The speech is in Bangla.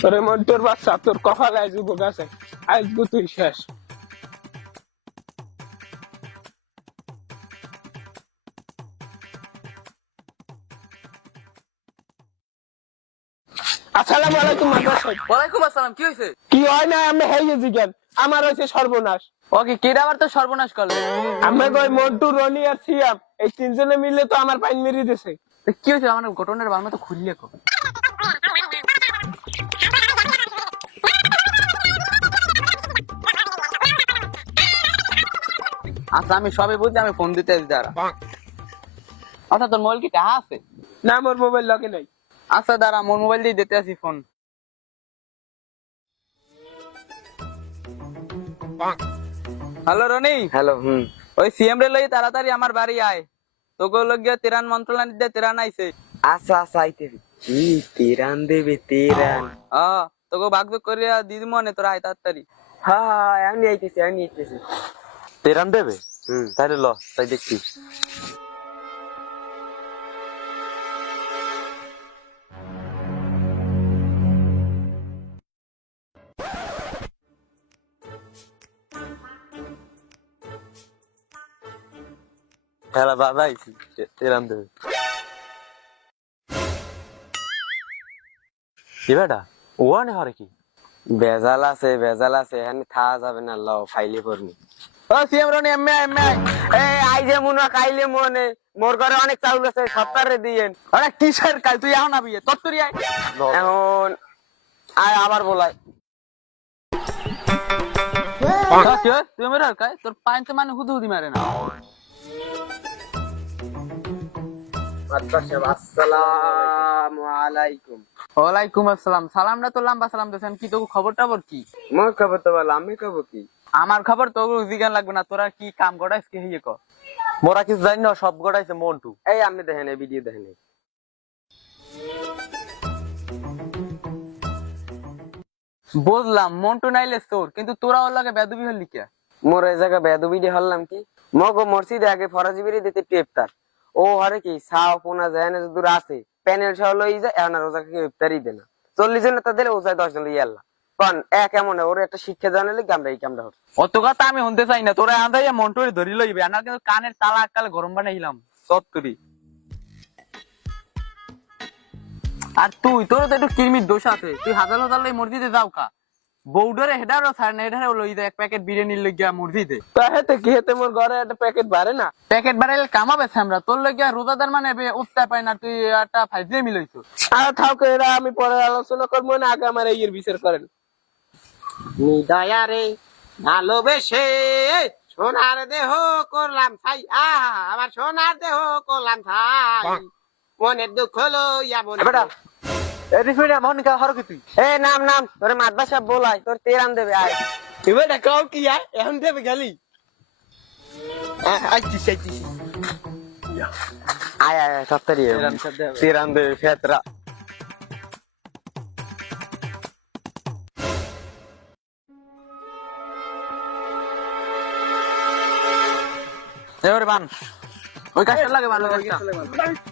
তোরে মন্টুর বাচ্চা তোর কপালে আজ যুবক আছে। আজ তুই শেষ। আসসালামু আলাইকুম ওয়ালাইকুম আসসালাম কি হয়েছে কি হয় না আমি গেছি কেন? আমার হয়েছে সর্বনাশ। ওকে কে আবার তো সর্বনাশ করল? আমি কই মন্টু রনি আর সিয়াম এই তিনজনে মিলে তো আমার পাইন মেরে দিছে। কি হয়েছে আমার ঘটনার বাংলা তো খুললে কো। আচ্ছা আমি সবে বুঝলি আমি ফোন দিতে আসি দাঁড়া। আচ্ছা তোর মোবাইল কি টাহা আছে? না মোর মোবাইল লগে নাই। আচ্ছা দাঁড়া মোর মোবাইল দিয়ে দিতে আসি ফোন হ্যালো রনি? হ্যালো হুম। ওই সিএম রে লই তাড়াতাড়ি আমার বাড়ি আয়। তোকে লগে তেরান মন্ত্রণালয় দিয়ে তেরান আইছে। আচ্ছা আচ্ছা আইতে কি তেরান দেবে তেরান। আ তোকে ভাগ করিয়া দিদি মনে তোরা আয় তাড়াতাড়ি। হ্যাঁ হ্যাঁ আমি আইতেছি আমি আইতেছি। তেরান দেবে? হুম। তাহলে ল তাই দেখছি। খেলা বাবা তেরান দেবে। কি বেটা ওয়ানে হরে কি? বেজাল আছে বেজাল আছে এখানে থাকা যাবে না ল ফাইলে করবি। ও সিএম রনি এমএ এমএ এই আইজে মুনা কাইলে মনে। মোর ঘরে অনেক চাউল আছে সপ্তাহে দিয়েন। আরে কিসের কাল তুই এখন আবি? তুই আয়। এখন আয় আবার বলাই? তুই মেরে কাই? তোর পাঁচ মানে হুদু হুদি মারে না। ওয়ালাইকুম আসসালাম। সালামটা তো লম্বা সালাম দিয়েছেন। কি তোকে খবর টবর কি? মোর খবর তো বল আমি কব কি? আমার খবর তোকে জিগান লাগবে না। তোরা কি কাম করাইস কি হইয়ে ক? মোরা কিছু জানি না সব গড়াইছে মন্টু। এই আপনি দেখেন এই ভিডিও দেখেন। বুঝলাম মন্টু নাইলে তোর কিন্তু তোরা ওর লাগে বেদবি হলি কে? মোর এই জায়গা বেদবিডি হল্লাম কি? মগো মসজিদে আগে ফরাজিবিরি দিতে টেপতার ও হরে কি সাও পোনা যায় না দূর আছে প্যানেল সহ লই যায় এখন আর ওজাকে ইফতারি দে না। চল্লিশ জন তা দিলে ওজায় দশ জন লইয়া আল্লাহ কন এক এমন ওর একটা শিক্ষা জানালে আমরা এই কামটা হচ্ছে অত কথা আমি শুনতে চাই না তোরা আন্দাই মন্টুরে ধরি লইবে আমার কিন্তু কানের তালা আকালে গরম বানাইলাম সত্তরি আর তুই তোর তো একটু কিরমির দোষ আছে, তুই হাজার হাজার লই মসজিদে যাও কা। বৌডরে হেডারও ছাড় না এটারও লই দে এক প্যাকেট বিরিয়ানি লই গিয়া মসজিদে তা হেতে কি হেতে মোর ঘরে একটা প্যাকেট বাড়ে না? প্যাকেট বাড়াইলে কামাবে আমরা তোর লই গিয়া রোজাদার মানে উঠতে পাই না তুই একটা ফাইজে মিলইছো আর থাকো এরা আমি পরে আলোচনা করব না আগে আমার এই বিচার করেন দয়ারে ভালোবেসে সোনার দেহ করলাম ছাই আহা আমার সোনার দেহ করলাম ছাই মনের দুঃখ লইয়া মনে বেটা ফিরে মন কা হর কি তুই? এ নাম নাম তোরে সাহেব বলাই তোর তেরান দেবে আয়। এবার কাও কি আয় এখন দেবে গেলি। আইতিস আইতিস। আয় আয় দেবে। ফেতরা। এবারে বান। ওই কাজটা লাগে ওই কাজটা